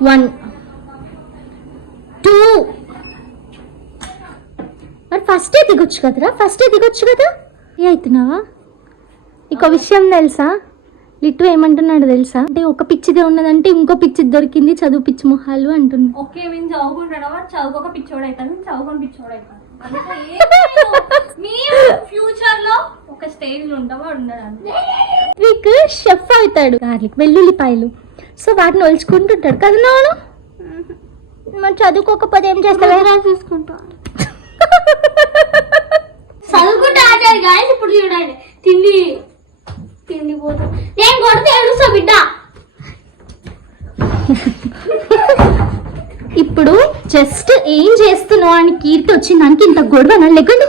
One two. మరి ఫస్టే దిగొచ్చు కదరా? ఫస్టే దిగొచ్చు కదా? ఏ అవుతున్నావా? నీకు విషయం తెలుసా? లిట్టు ఏమంటున్నాడు తెలుసా? అంటే ఒక పిచ్చిదే ఉన్నదంటే ఇంకో పిచ్చి దొరికింది చదువు పిచ్చి మొహాలు అంటున్నా. ఓకే మేము చదువుకుంటాడా చదువుకోక పిచ్చోడు చదువుకొని పిచ్చోడు ఫ్యూచర్లో ఒక స్టేజ్లో ఉంటావా? ఉండడు? అంతే వీక్ షెఫ్ అవుతాడు. గార్లిక్ వెల్లుల్లిపాయలు. సో వాటిని ఒలుచుకుంటుంటాడు కదా నాను మరి చదువుకోకపోతే ఏం చేస్తావా? చూసుకుంటా చదువుకుంటా ఆచారు గాయస్ ఇప్పుడు చూడండి తిండి తిండి పోతా నేను కొడితే ఏడుస్తా బిడ్డ ఇప్పుడు జస్ట్ ఏం చేస్తున్నావు అని కీర్తి వచ్చింది దానికి ఇంత గొడవ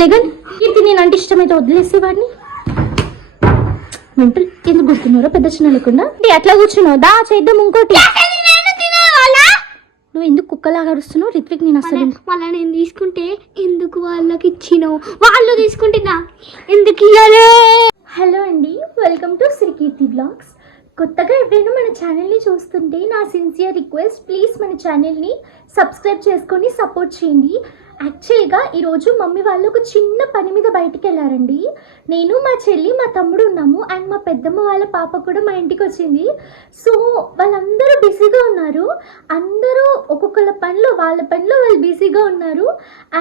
లెగండి. లెగండి నేను అంటే ఇష్టమైతే వదిలేసే వాడిని మెంటల్ ఎందుకు గుర్తున్నారో పెద్ద చిన్న లేకుండా. అట్లా కూర్చున్నావు. దా చేద్దాం ఇంకోటి. నువ్వు ఎందుకు కుక్కలాగా అరుస్తున్నావు? రిత్విక్ నేను అసలు వాళ్ళ నేను తీసుకుంటే ఎందుకు వాళ్ళకి ఇచ్చినావు? వాళ్ళు తీసుకుంటే నా ఎందుకు ఇవ్వాలి హలో అండి. Welcome to Srikeerthi vlogs. కొత్తగా ఎవరైనా మన ఛానల్ని చూస్తుంటే నా సిన్సియర్ రిక్వెస్ట్ ప్లీజ్ మన ఛానల్ని సబ్స్క్రైబ్ చేసుకొని సపోర్ట్ చేయండి. యాక్చువల్గా ఈరోజు మమ్మీ వాళ్ళు ఒక చిన్న పని మీద బయటికి వెళ్ళారండి. నేను మా చెల్లి మా తమ్ముడు ఉన్నాము అండ్ మా పెద్దమ్మ వాళ్ళ పాప కూడా మా ఇంటికి వచ్చింది. సో వాళ్ళందరూ బిజీగా ఉన్నారు. అందరూ ఒక్కొక్కళ్ళ పనిలో వాళ్ళ పనిలో వాళ్ళు బిజీగా ఉన్నారు.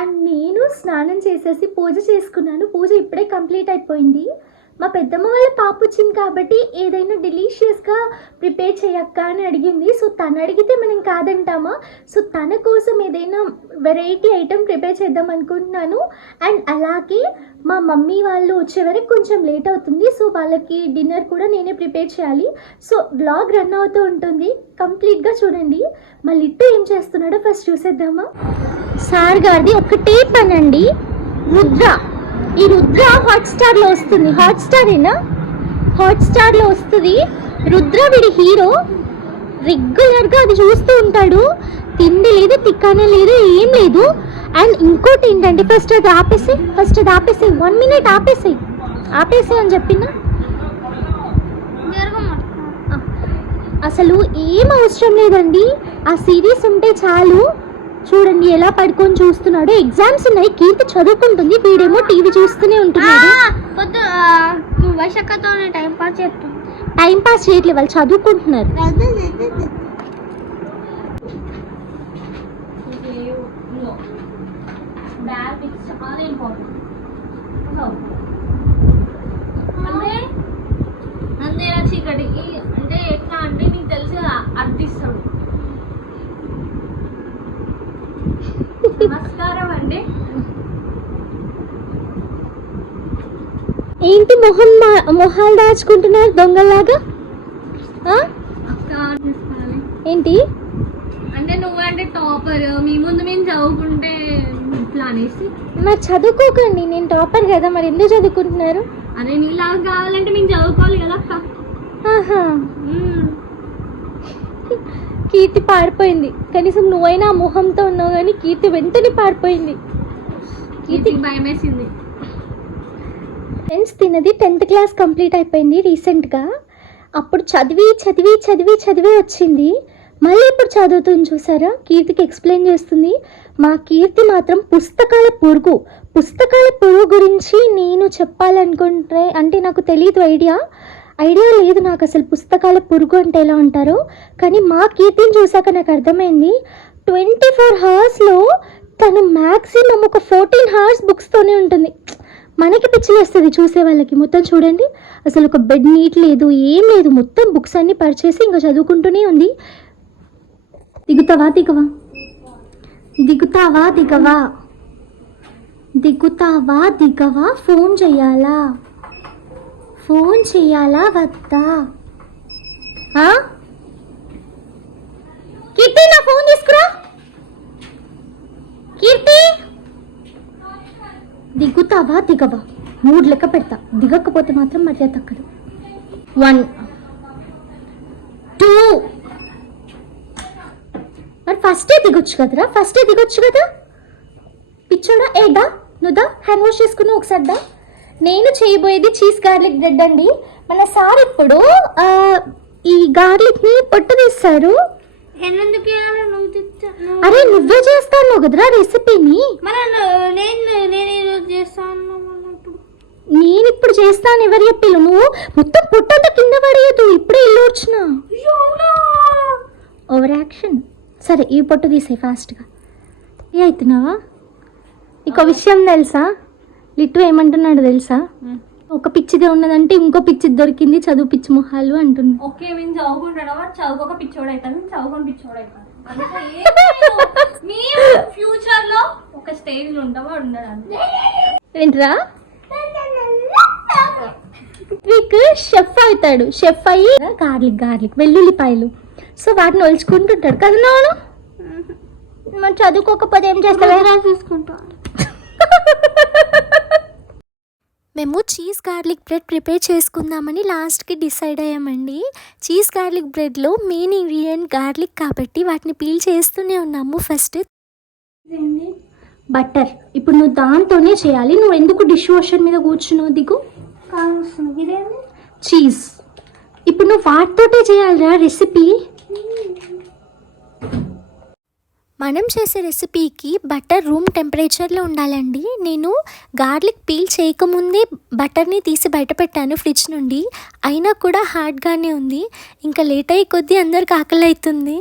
అండ్ నేను స్నానం చేసేసి పూజ చేసుకున్నాను. పూజ ఇప్పుడే కంప్లీట్ అయిపోయింది. మా పెద్దమ్మ వాళ్ళ పాప వచ్చింది కాబట్టి ఏదైనా డెలీషియస్గా ప్రిపేర్ చేయక్క అని అడిగింది. సో తను అడిగితే మనం కాదంటామా? సో తన కోసం ఏదైనా వెరైటీ ఐటెం ప్రిపేర్ చేద్దాం అనుకుంటున్నాను. అండ్ అలాగే మా మమ్మీ వాళ్ళు వచ్చే వరకు కొంచెం లేట్ అవుతుంది. సో వాళ్ళకి డిన్నర్ కూడా నేనే ప్రిపేర్ చేయాలి. సో బ్లాగ్ రన్ అవుతూ ఉంటుంది. కంప్లీట్గా చూడండి. మా లిట్టు ఏం చేస్తున్నాడో ఫస్ట్ చూసేద్దామా? సార్ గారిది ఒకటే పనండి. రుద్ర ఈ రుద్ర హాట్స్టార్లో వస్తుంది. హాట్స్టారేనా? ఏనా వస్తుంది. రుద్ర వీడి హీరో రెగ్యులర్గా అది చూస్తూ ఉంటాడు. తిండి లేదు తిక్కనే లేదు ఏం లేదు. అండ్ ఇంకోటి ఏంటంటే ఫస్ట్ అది ఆపేసి ఫస్ట్ అది ఆపేసి వన్ మినిట్ ఆపేసి ఆపేసి అని చెప్పిన? అసలు ఏం అవసరం లేదండి. ఆ సిరీస్ ఉంటే చాలు. చూడండి ఎలా పడుకొని చూస్తున్నాడు. ఎగ్జామ్స్ ఉన్నాయి కీర్తి చదువుకుంటుంది వీడేమో టీవీ చూస్తూనే ఉంటున్నాడు. పొద్దు వైశాఖతో టైం పాస్ చేస్తాం టైం పాస్ చేయట్లేదు వాళ్ళు చదువుకుంటున్నారు. అంటే ఎట్లా అంటే నీకు తెలిసి అర్థిస్తాడు నమస్కారం అండి ఏంటి మొహం మొహాలు దాచుకుంటున్నారు దొంగలాగా. ఏంటి? అంటే నువ్వంటే టాపర్ మీ ముందు మేము చదువుకుంటే అనేసి మరి చదువుకోకండి నేను టాపర్ కదా మరి ఎందుకు చదువుకుంటున్నారు? అరే నీలాగా కావాలంటే మేము చదువుకోవాలి కదా ఆహా. కీర్తి పారిపోయింది. కనీసం నువ్వైనా మొహంతో ఉన్నావు కానీ కీర్తి వెంటనే పారిపోయింది. కీర్తికి భయం వేసింది ఫ్రెండ్స్ తినది టెన్త్ క్లాస్ కంప్లీట్ అయిపోయింది రీసెంట్గా అప్పుడు చదివి చదివి చదివి చదివి వచ్చింది. మళ్ళీ ఇప్పుడు చదువుతుంది చూసారా? కీర్తికి ఎక్స్ప్లెయిన్ చేస్తుంది. మా కీర్తి మాత్రం పుస్తకాల పురుగు. పుస్తకాల పురుగు గురించి నేను చెప్పాలనుకుంటే అంటే నాకు తెలియదు ఐడియా. ఐడియా లేదు నాకు అసలు పుస్తకాల పురుగు అంటే ఎలా అంటారో. కానీ మా కీర్తిని చూశాక నాకు అర్థమైంది. ట్వంటీ ఫోర్ హవర్స్లో తను మ్యాక్సిమం ఒక ఫోర్టీన్ హవర్స్ బుక్స్తోనే ఉంటుంది. మనకి పిచ్చిలేస్తుంది చూసే వాళ్ళకి. మొత్తం చూడండి. అసలు ఒక బెడ్ నీట్ లేదు ఏం లేదు. మొత్తం బుక్స్ అన్ని పరిచేసి ఇంకా చదువుకుంటూనే ఉంది. దిగుతావా దిగవా? దిగుతావా దిగవా? దిగుతావా దిగవా? ఫోన్ చెయ్యాలా ఫోన్ చెయ్యాలా వద్దా? కీర్తి నా ఫోన్ తీసుకురా. కీర్తి? దిగుతావా దిగవా? మూడు లెక్క పెడతా. దిగకపోతే మాత్రం మర్యాద తక్కదు. వన్ టూ మరి ఫస్టే దిగొచ్చు కదరా? ఫస్టే దిగొచ్చు కదా? పిచ్చోడా ఏడా నువ్వుదా హ్యాండ్ వాష్ చేసుకుని ఒకసారి దా. నేను చేయబోయేది చీజ్ గార్లిక్ బ్రెడ్ అండి. మన సార్ ఇప్పుడు ఈ గార్లిక్ని పొట్టు తీస్తారు అరే నువ్వే చేస్తాను కదరా రెసిపీని? నేను ఇప్పుడు చేస్తాను ఎవరు చెప్పిల్లు? నువ్వు మొత్తం పుట్టంతా కింద పడేయదు ఇప్పుడే ఇల్లు వచ్చిన? Over action. సరే ఈ పొట్టు తీసే ఫాస్ట్గా. ఏ అవుతున్నావా నీకు విషయం తెలుసా? లిట్టు ఏమంటున్నాడు తెలుసా? ఒక పిచ్చిదే ఉన్నదంటే ఇంకో పిచ్చిది దొరికింది చదువు పిచ్చి మొహాలు అంటున్నా. ఓకే మేము చదువుకుంటాడు వాడు చదువుకోక పిచ్చోడు అవుతాను చదువుకొని పిచ్చోడు అవుతాను ఫ్యూచర్లో ఒక స్టేజ్లో ఉంటాం వాడు ఉండడు అంతే. ఏంట్రా షెఫ్ అవుతాడు. షెఫ్ అయ్యి గార్లిక్ గార్లిక్ వెల్లుల్లిపాయలు. సో వాటిని ఒలుచుకుంటుంటాడు కదా నాను? మరి చదువుకోకపోతే ఏం చేస్తావా? చూసుకుంటా మేము చీజ్ గార్లిక్ బ్రెడ్ ప్రిపేర్ చేసుకుందామని లాస్ట్కి డిసైడ్ అయ్యామండి. చీజ్ గార్లిక్ బ్రెడ్లో మెయిన్ ఇంగ్రీడియంట్ గార్లిక్ కాబట్టి వాటిని పీల్ చేస్తూనే ఉన్నాము ఫస్ట్. బటర్ ఇప్పుడు నువ్వు దాంతోనే చేయాలి. నువ్వు ఎందుకు డిష్ వాషర్ మీద కూర్చున్నావు దిగు? చీజ్. ఇప్పుడు నువ్వు వాటితోటే చేయాలిరా రెసిపీ. మనం చేసే రెసిపీకి బటర్ రూమ్ టెంపరేచర్లో ఉండాలండి. నేను గార్లిక్ పీల్ చేయకముందే బటర్ని తీసి బయట పెట్టాను ఫ్రిడ్జ్ నుండి. అయినా కూడా హార్డ్గానే ఉంది. ఇంకా లేట్ అయ్యి కొద్దీ అందరికి ఆకలి అవుతుంది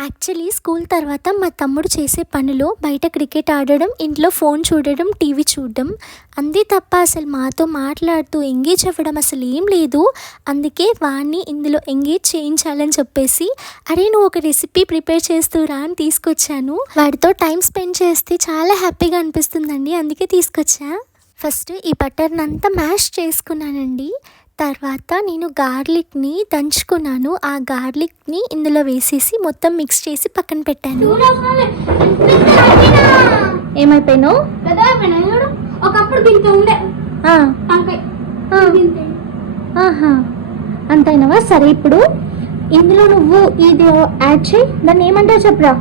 యాక్చువల్లీ స్కూల్ తర్వాత మా తమ్ముడు చేసే పనిలో బయట క్రికెట్ ఆడడం ఇంట్లో ఫోన్ చూడడం టీవీ చూడడం. అంతే తప్ప అసలు మాతో మాట్లాడుతూ ఎంగేజ్ అవ్వడం అసలు ఏం లేదు. అందుకే వాడిని ఇందులో ఎంగేజ్ చేయించాలని చెప్పేసి అరే నువ్వు ఒక రెసిపీ ప్రిపేర్ చేస్తురా అని తీసుకొచ్చాను. వాడితో టైం స్పెండ్ చేస్తే చాలా హ్యాపీగా అనిపిస్తుందండి. అందుకే తీసుకొచ్చా. ఫస్ట్ ఈ బటర్ని అంతా మ్యాష్ చేసుకున్నానండి. తర్వాత నేను గార్లిక్ని దంచుకున్నాను. ఆ గార్లిక్ని ఇందులో వేసేసి మొత్తం మిక్స్ చేసి పక్కన పెట్టాను. ఏమైపోయినావు అంతైనవా? సరే ఇప్పుడు ఇందులో నువ్వు ఇది యాడ్ చేయి. దాన్ని ఏమంటావు చెప్పురా?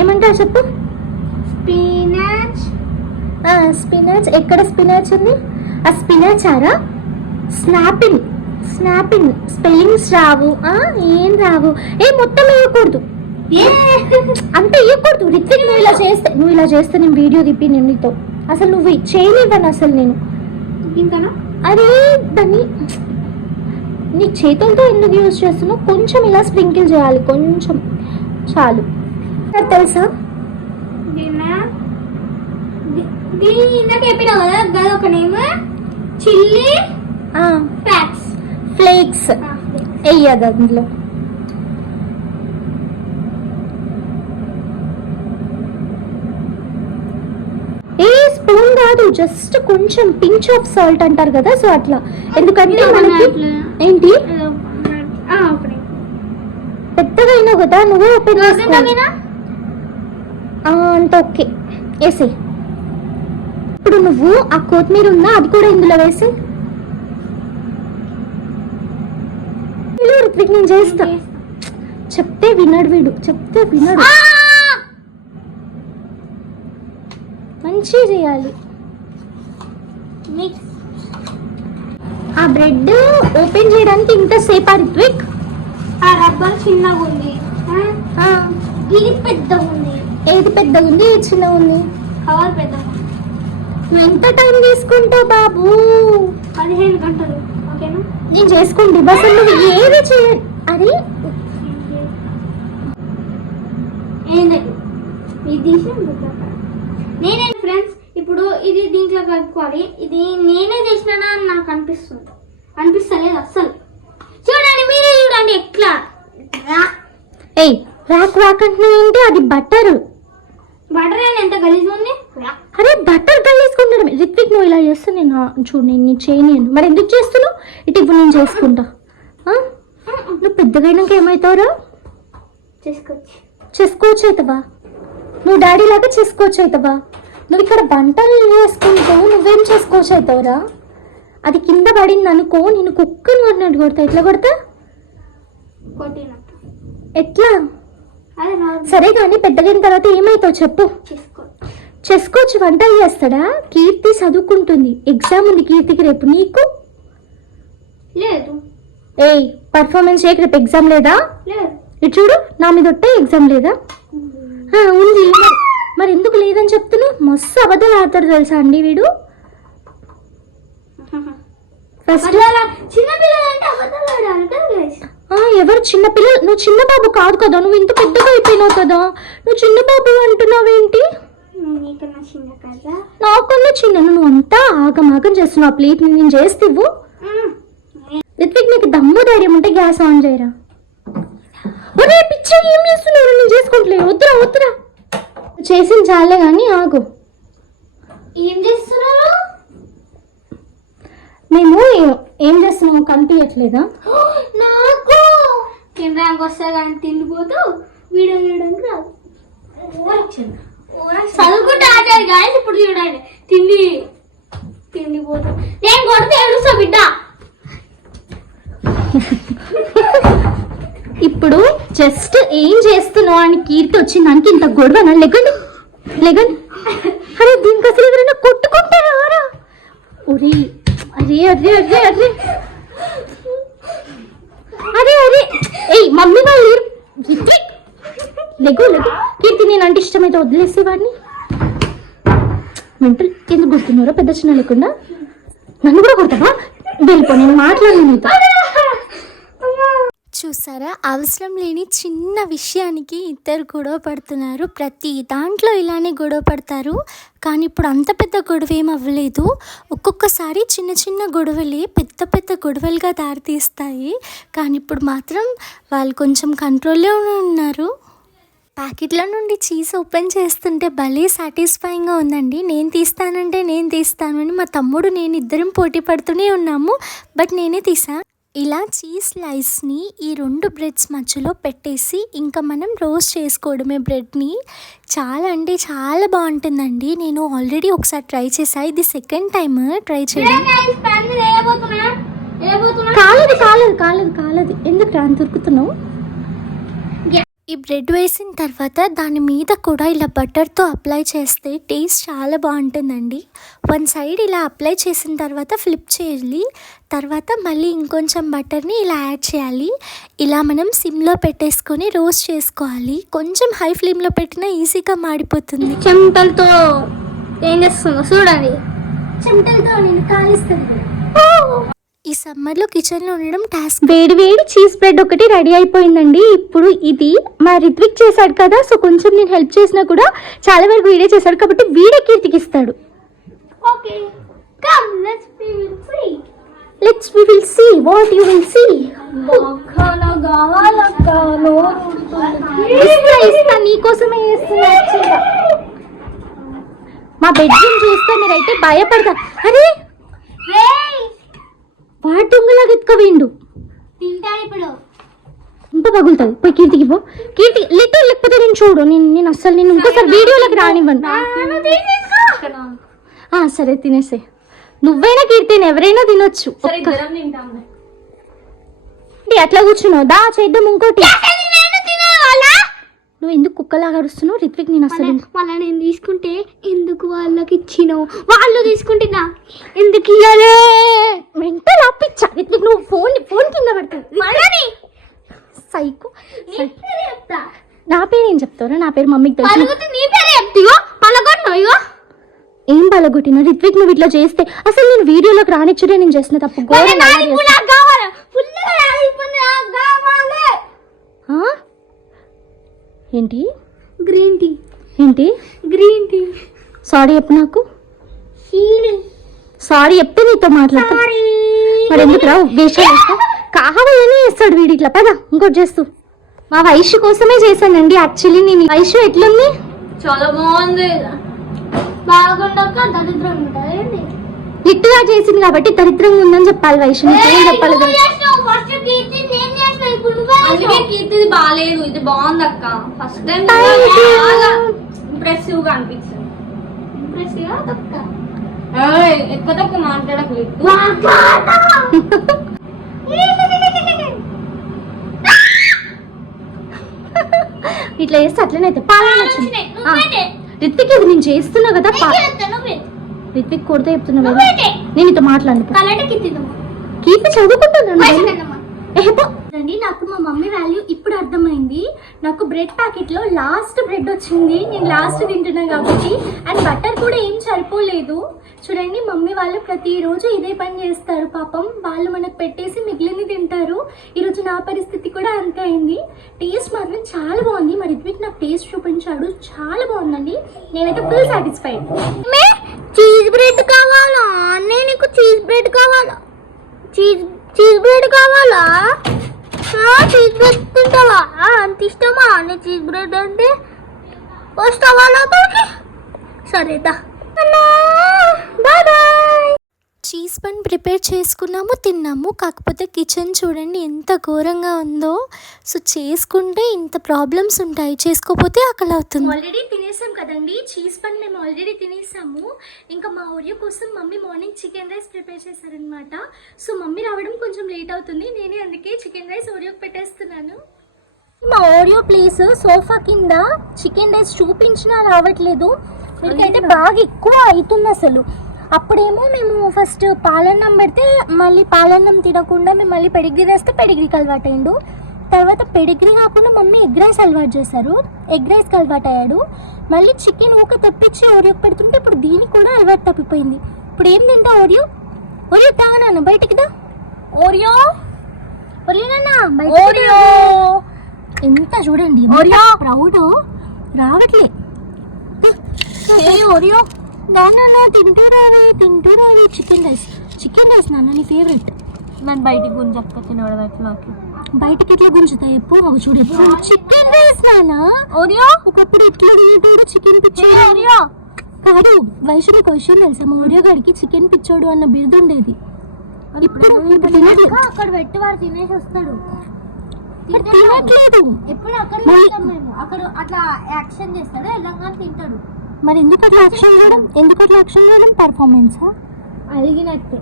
ఏమంటావు చెప్పు? స్పినాచ్. స్పినాచ్. ఎక్కడ స్పినాచ్ ఉంది? ఆ స్పినాచ్ ఆరా? స్నాపింగ్ స్నాపింగ్ స్పెల్లింగ్స్ రావు. ఆ, ఏం రావు? ఏ మొత్తం వేయకూడదు. ఏ? అంత వేయకూడదు. రిత్విక్ నువ్వు ఇలా చేస్తే నువ్వు ఇలా చేస్తే నేను వీడియో తిప్పి నేను నీతో. అసలు నువ్వు చేయలేవని అసలు నేను. అరే దాన్ని నీ చేతులతో ఎందుకు యూజ్ చేస్తున్నావు? కొంచెం ఇలా స్ప్రింకిల్ చేయాలి. కొంచెం చాలు. తెలుసా? దీని ఇందాక చెప్పినావు కదా గది ఒక నేమ్ చిల్లీ ఫ్యాక్స్ ఫ్లేక్స్. వెయ్యదు అందులో. ఏ స్పూన్ కాదు జస్ట్ కొంచెం పించ్ ఆఫ్ సాల్ట్ అంటారు కదా సో అట్లా. ఎందుకంటే మనకి ఏంటి? పెద్దగా అయినావు కదా నువ్వే ఆ, అంత ఓకే వేసే ఇప్పుడు నువ్వు ఆ కొత్తిమీర ఉందా? అది కూడా ఇందులో వేసి. రిత్విక్ నేను చేస్తా. చెప్తే వినడు వీడు. చెప్తే వినడు. మంచిగా చేయాలి. ఆ బ్రెడ్ ఓపెన్ చేయడానికి ఇంత సేపా రిత్విక్ ఆ రబ్బర్ చిన్నగా ఉంది. ఇది పెద్దగా ఉంది. ఏది పెద్దగా ఉంది? ఏది చిన్నగా ఉంది? కవర్ పెద్దగా ఎంత టైం తీసుకుంటావు బాబు? పదిహేను గంటలు ఓకేనా? నేను చేసుకుంటే అసలు నువ్వు ఏది చేయ అరే ఏంది ఇది. నేనే ఫ్రెండ్స్ ఇప్పుడు ఇది దీంట్లో కలుపుకోవాలి. ఇది నేనే చేసినానా అని నాకు అనిపిస్తుంది. అనిపిస్తలేదు అస్సలు. చూడండి మీరే చూడండి ఎట్లా. ఏయ్ రాక్ రాక్ అంటున్నావు ఏంటి అది బట్టర్. బటర్ అయినా ఎంత గలీజ్ ఉంది? అరే బట్టర్ కలిసుకుంటాడు రిత్విక్ నువ్వు ఇలా చేస్తే నేను చూడు నేను నీ చేయను మరి ఎందుకు చేస్తున్నావు? ఇటు ఇప్పుడు నేను చేసుకుంటా? నువ్వు పెద్దగా అయినాక ఏమవుతావురా చేసుకోవచ్చు. చేసుకోవచ్చు అవుతావా నువ్వు డాడీ లాగా చేసుకోవచ్చు అవుతావా నువ్వు ఇక్కడ వంటలు చేసుకుంటూ నువ్వేం చేసుకోవచ్చు అవుతావురా అది కింద పడింది అనుకో నేను కుక్కను అన్నట్టు కొడతా. ఎట్లా కొడతా? ఎట్లా? సరే కానీ పెద్దగైన తర్వాత ఏమవుతావు చెప్పు. చేసుకోవచ్చు చేసుకోవచ్చు వంటలు చేస్తాడా? కీర్తి చదువుకుంటుంది. ఎగ్జామ్ ఉంది కీర్తికి రేపు. నీకు? లేదు. ఏయ్ పర్ఫార్మెన్స్ చేయక. రేపు ఎగ్జామ్ లేదా? ఇటు చూడు నా మీద ఒట్టే ఎగ్జామ్ లేదా? ఉంది. మరి- ఎందుకు లేదని చెప్తున్నావు? మస్తు అబద్ధాలు ఆడతాడు తెలుసా అండి వీడు? ఫస్ట్? ఎవరు చిన్న పిల్లలు నువ్వు చిన్న బాబు కాదు కదా. నువ్వు ఇంత పెద్దగా అయిపోయినావు కదా. నువ్వు చిన్న బాబు అంటున్నావేంటి? నేను నీకన్నా చిన్న కదా? నాకన్నా చిన్న నువ్వు అంతా ఆగమాగం చేస్తున్నావు. ప్లీజ్ నేను చేస్తే ఇవ్వు. మ్మ్. రిత్విక్ నీకు దమ్ము ధైర్యం ఉంటే గ్యాస్ ఆన్ చేయరా? ఒరే పిచ్చి ఏం చేస్తున్నారు నేను చేసుకుంటలే. వద్దురా వద్దురా. చేసిన చాలే కానీ ఆగు. ఏం చేస్తున్నారు మేము ఏం చేస్తున్నామో కనిపించట్లేదా? నాకు కెమెరాకి వస్తా కానీ తిండిపోతూ వీడియో చేయడానికి రాదు. చదువుకుంటే ఆచారు గాయస్ ఇప్పుడు చూడండి. తిండి తిండిపోతూ నేను కొడితే ఏడుస్తా బిడ్డ. ఇప్పుడు జస్ట్ ఏం చేస్తున్నావు అని కీర్తి వచ్చిందానికి ఇంత గొడవనా? లెగండి లెగండి అరే దీనికి అసలు ఎవరైనా కొట్టుకుంటారా? రా ఒరే అరే అరే అరే అరే. అరే అరే. ఏయ్ మమ్మీ వాళ్ళు రిత్విక్, లెగు లెగు కీర్తి నేను అంటే ఇష్టమైతే వదిలేసే వాడిని. మెంటల్ ఎందుకు గుర్తున్నారో పెద్ద చిన్న లేకుండా? నన్ను కూడా కొడతావా? వెళ్ళిపో నేను మాట్లాడలేను నీతో. చూసారా? అవసరం లేని చిన్న విషయానికి ఇద్దరు గొడవ పడుతున్నారు. ప్రతి దాంట్లో ఇలానే గొడవ పడతారు. కానీ ఇప్పుడు అంత పెద్ద గొడవ ఏం అవ్వలేదు. ఒక్కొక్కసారి చిన్న చిన్న గొడవలే పెద్ద పెద్ద గొడవలుగా దారితీస్తాయి. కానీ ఇప్పుడు మాత్రం వాళ్ళు కొంచెం కంట్రోల్లో ఉన్నారు. ప్యాకెట్ల నుండి చీజ్ ఓపెన్ చేస్తుంటే భలే సాటిస్ఫైయింగ్గా ఉందండి. నేను తీస్తానంటే నేను తీస్తాను అని మా తమ్ముడు నేను ఇద్దరం పోటీ పడుతూనే ఉన్నాము. బట్ నేనే తీసా. ఇలా చీజ్ స్లైస్ని ఈ రెండు బ్రెడ్స్ మధ్యలో పెట్టేసి ఇంకా మనం రోస్ట్ చేసుకోవడమే బ్రెడ్ని. చాలా అంటే చాలా బాగుంటుందండి. నేను ఆల్రెడీ ఒకసారి ట్రై చేసా. ఇది సెకండ్ టైం ట్రై చేయడం. వేయబోతున్నా కాలేదు కాలేదు కాలేదు కాలేదు. ఎందుకు రా దొరుకుతున్నావు ఈ బ్రెడ్ వేసిన తర్వాత దాని మీద కూడా ఇలా బటర్తో అప్లై చేస్తే టేస్ట్ చాలా బాగుంటుందండి. వన్ సైడ్ ఇలా అప్లై చేసిన తర్వాత ఫ్లిప్ చేయాలి. తర్వాత మళ్ళీ ఇంకొంచెం బటర్ని ఇలా యాడ్ చేయాలి. ఇలా మనం సిమ్లో పెట్టేసుకొని రోస్ట్ చేసుకోవాలి. కొంచెం హై ఫ్లేమ్లో పెట్టినా ఈజీగా మాడిపోతుంది. చెమటలతో ఏం చేస్తుందో చూడండి. చెమటలతో నేను కాలిస్తుంది ఈ సమ్మర్లో కిచెన్లో ఉండడం టాస్క్. వేడి వేడి చీజ్ బ్రెడ్ ఒకటి రెడీ అయిపోయిందండి. ఇప్పుడు ఇది మా రిత్విక్ చేశాడు కదా సో కొంచెం నేను హెల్ప్ చేసినా కూడా చాలా వరకు వీడే చేశాడు కాబట్టి వీడే కీర్తికి ఇస్తాడు okay come let's we will see what you will see ఇస్తా ఇస్తా నీకోసమే చేస్తున్నా actually. మా బెడ్రూమ్ చూస్తే మీరైతే భయపడతా. అరే! వాటి దొంగలాగా ఎత్తుకోవేండు తింటాడు ఇప్పుడు. ఇంత పగులుతుంది పోయి కీర్తికి పో. కీర్తి లిటిల్ లేకపోతే నేను చూడు. నేను నేను అస్సలు నేను ఇంకోసారి వీడియోలోకి రానివ్వను. ఆ, సరే తినేసే. నువ్వైనా కీర్తిని ఎవరైనా తినొచ్చు. అట్లా కూర్చున్నావు. దా చేద్దాం ఇంకోటి. నువ్వు ఎందుకు కుక్కలాగా అరుస్తున్నావు? రిత్విక్ నేను అసలు మళ్ళీ నేను తీసుకుంటే ఎందుకు వాళ్ళకి ఇచ్చినావు? వాళ్ళు తీసుకుంటే నా ఎందుకు ఇవ్వలే మెంటల్ ఆపిచ్చా రిత్విక్ నువ్వు ఫోన్ ఫోన్ కింద పడుతుంది సైకు నా పేరు ఏం చెప్తారా నా పేరు మమ్మీకి తెలుసు. నీ పేరే చెప్తాయో పలగొట్టు ఇగో ఏం బలగొట్టినా? రిత్విక్ నువ్వు ఇట్లా చేస్తే అసలు నేను వీడియోలోకి రానిచ్చుడే నేను చేసిన తప్పు. ఘోరం ఏంటి? Green tea. ఏంటి? Green tea. సారీ చెప్పు నాకు. సారీ చెప్తే నీతో మాట్లాడతా. మరి ఎందుకు రావు? వేషాలు వేస్తా కావాలని వేస్తాడు వీడి ఇట్లా. పద ఇంకోటి చేస్తూ. మా వైశ్య కోసమే చేశానండి యాక్చువల్లీ నేను వైశ్య ఎట్లుంది? చాలా బాగుంది. బాగుండక దరిద్రం ఉంటుంది హిట్గా చేసింది కాబట్టి దరిద్రంగా ఉందని చెప్పాలి వైశ్య నీకేం చెప్పాలి కీర్తి కీర్తిది బాగాలేదు ఇది బాగుంది అక్క. First time Thank you. చాలా ఇంప్రెసివ్గా అనిపించింది ఏయ్, ఎక్కువ తక్కువ ఇట్లా చేస్తే అట్లనే అయితే పాలన వచ్చింది. ఆ, ఇది నేను చేస్తున్నా కదా పా- నువ్వే. రిత్విక్ కొడితే చెప్తున్నా నేను ఇటు మాట్లాడు కీర్తి చదువుకుంటున్నాను నాకు మా మమ్మీ వాల్యూ ఇప్పుడు అర్థమైంది. నాకు బ్రెడ్ ప్యాకెట్లో లాస్ట్ బ్రెడ్ వచ్చింది. నేను లాస్ట్ తింటున్నా కాబట్టి. అండ్ బటర్ కూడా ఏం సరిపోలేదు. చూడండి మమ్మీ వాళ్ళు ప్రతిరోజు ఇదే పని చేస్తారు. పాపం వాళ్ళు మనకు పెట్టేసి మిగిలింది తింటారు. ఈరోజు నా పరిస్థితి కూడా అంతే అయింది. టేస్ట్ మాత్రం చాలా బాగుంది. మరి రిత్విక్ నాకు టేస్ట్ చూపించాడు. చాలా బాగుందండి. నేనైతే ఫుల్ సాటిస్ఫైడ్ చీజ్ బ్రెడ్ కావాలా? నేను నీకు చీజ్ బ్రెడ్ కావాలా? చీజ్ చీజ్ బ్రెడ్ కావాలా? చీజ్ బ్రెడ్ తింటావా? అంత ఇష్టమా? నీ చీజ్ బ్రెడ్ అంటే? వస్తావా లోపలికి? సరేదా bye bye cheese bun prepare చేసుకున్నాము తిన్నాము. కాకపోతే కిచెన్ చూడండి ఎంత ఘోరంగా ఉందో. సో చేసుకుంటే ఇంత ప్రాబ్లమ్స్ ఉంటాయి. చేసుకోకపోతే ఆకలి అవుతుంది. ఆల్రెడీ తినేసాం కదండి. చీజ్ పన్ మేము ఆల్రెడీ తినేసాము. ఇంకా మా ఒరియో కోసం mummy morning chicken rice prepare చేశారనమాట సో మమ్మీ రావడం కొంచెం లేట్ అవుతుంది. నేనే అందుకే చికెన్ రైస్ ఒరియోకి పెట్టేస్తున్నాను. మా ఓరియో ప్లేస్ సోఫా కింద చికెన్ రైస్ చూపించినా రావట్లేదు. మీకైతే బాగా ఎక్కువ అవుతుంది అసలు. అప్పుడేమో మేము ఫస్ట్ పాలన్నం పెడితే మళ్ళీ పాలన్నం తినకుండా మేము మళ్ళీ పెడిగ్రీ వేస్తే పెడిగ్రీకి అలవాటు అయ్యిండు. తర్వాత పెడిగ్రీ కాకుండా మమ్మీ ఎగ్ రైస్ అలవాటు చేశారు. ఎగ్ రైస్కి అలవాటు అయ్యాడు. మళ్ళీ చికెన్ ఊక తెప్పించి ఓరియోకి పెడుతుంటే ఇప్పుడు దీనికి కూడా అలవాటు తప్పిపోయింది. ఇప్పుడు ఏం తింటా ఓరియో ఓరియో తాగనా బయటికి దా. ఓరియో ఓరియో నాన్న రా. ఎంత చూడండి ఓరియో ప్రౌడ్! రావట్లే. ఏ ఓరియో నాన్న తింటూ రావే తింటూ రావే చికెన్ రైస్. చికెన్ రైస్ నాన్న నీ ఫేవరెట్ నన్ను బయటికి గుంజక్క తినడం ఎట్లాకి బయటకి ఎట్లా గుంజుతాయి ఎప్పు అవి చూడు ఎప్పుడు? చికెన్ రైస్ నాన్న ఓరియో ఒకప్పుడు ఎట్లా తినేటోడు చికెన్ పిచ్చోడు? ఓరియో కాదు వైష్ణవి విషయం తెలుసా? మా ఓరియో గారికి చికెన్ పిచ్చోడు అన్న బిరుదు ఉండేది ఇప్పుడు. అక్కడ పెట్టి వాడు తినేసి వస్తాడు. తినట్లేదు. ఎప్పుడు అక్కడ మేము. అక్కడ అట్లా యాక్షన్ చేస్తాడు? వెళ్ళంగానే తింటాడు. మరి ఎందుకు అట్లా యాక్షన్ చేయడం? ఎందుకు అట్లా యాక్షన్ చేయడం? పెర్ఫార్మెన్సా అలిగినట్టే.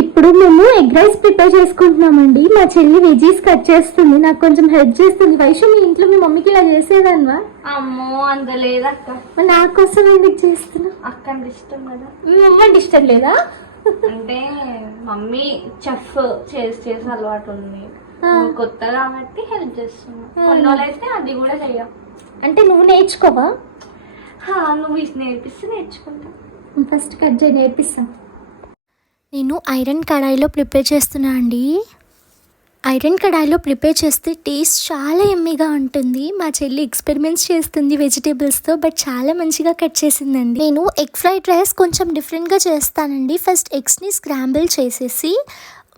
ఇప్పుడు మేము ఎగ్ రైస్ ప్రిపేర్ చేసుకుంటున్నామండి. మా చెల్లి వెజీస్ కట్ చేస్తుంది. నాకు కొంచెం హెల్ప్ చేస్తుంది. వైషు మీ ఇంట్లో మీ మమ్మీకి ఇలా చేసేదన్వా? అమ్మో అంత లేదక్క మరి నా కోసం ఎందుకు చేస్తున్నా అక్క ఇష్టం కదా. మీ మమ్మీ అంటే ఇష్టం లేదా? అంటే మమ్మీ చెఫ్ చేసి చేసి అలవాటు ఉంది. కొత్త కాబట్టి హెల్ప్ చేస్తున్నా. కొన్ని అది కూడా చెయ్య. అంటే నువ్వు నేర్చుకోవా? హా, నువ్వు నేర్పిస్తే నేర్చుకుంటా. ఫస్ట్ కట్ చేయి నేర్పిస్తా. నేను ఐరన్ కడాయిలో ప్రిపేర్ చేస్తున్నా అండి. ఐరన్ కడాయిలో ప్రిపేర్ చేస్తే టేస్ట్ చాలా ఎమ్మిగా ఉంటుంది. మా చెల్లి ఎక్స్పెరిమెంట్స్ చేస్తుంది వెజిటేబుల్స్తో బట్ చాలా మంచిగా కట్ చేసిందండి. నేను ఎగ్ ఫ్రైడ్ రైస్ కొంచెం డిఫరెంట్గా చేస్తానండి. ఫస్ట్ ఎగ్స్ని స్క్రాంబుల్ చేసేసి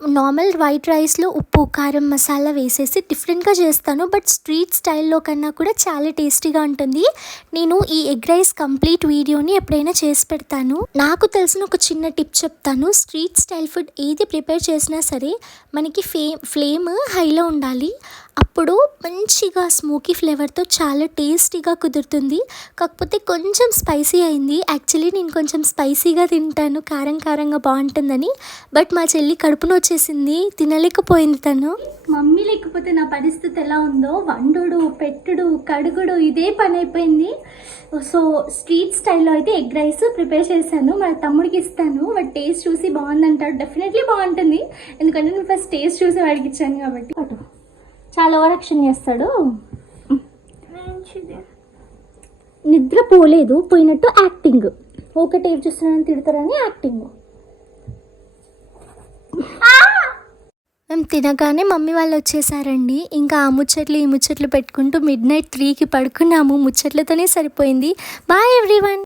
నార్మల్ వైట్ రైస్లో ఉప్పు కారం మసాలా వేసేసి డిఫరెంట్గా చేస్తాను. బట్ స్ట్రీట్ స్టైల్లో కన్నా కూడా చాలా టేస్టీగా ఉంటుంది. నేను ఈ ఎగ్ రైస్ కంప్లీట్ వీడియోని ఎప్పుడైనా చేసి పెడతాను. నాకు తెలిసిన ఒక చిన్న టిప్ చెప్తాను. స్ట్రీట్ స్టైల్ ఫుడ్ ఏది ప్రిపేర్ చేసినా సరే మనకి ఫే ఫ్లేమ్ హైలో ఉండాలి. అప్పుడు మంచిగా స్మోకీ ఫ్లేవర్తో చాలా టేస్టీగా కుదురుతుంది. కాకపోతే కొంచెం స్పైసీ అయింది. యాక్చువల్లీ నేను కొంచెం స్పైసీగా తింటాను. కారం కారంగా బాగుంటుందని. బట్ మా చెల్లి కడుపున వచ్చేసింది. తినలేకపోయింది తను. మమ్మీ లేకపోతే నా పరిస్థితి ఎలా ఉందో? వండుడు పెట్టుడు కడుగుడు ఇదే పని అయిపోయింది. సో స్ట్రీట్ స్టైల్లో అయితే ఎగ్ రైస్ ప్రిపేర్ చేశాను. మా తమ్ముడికి ఇస్తాను. వాడు టేస్ట్ చూసి బాగుందంటాడు. డెఫినెట్లీ బాగుంటుంది. ఎందుకంటే నేను ఫస్ట్ టేస్ట్ చూసి వాడికి ఇచ్చాను కాబట్టి. అటు. చాలా ఓవర్ యాక్షన్ చేస్తాడు. నిద్ర పోలేదు పోయినట్టు యాక్టింగ్. ఒకటి ఏం చూస్తున్నానని తిడతారని యాక్టింగ్. మేము తినగానే మమ్మీ వాళ్ళు వచ్చేసారండి. ఇంకా ఆ ముచ్చట్లు ఈ ముచ్చట్లు పెట్టుకుంటూ మిడ్ నైట్ త్రీకి పడుకున్నాము. ముచ్చట్లతోనే సరిపోయింది. Bye everyone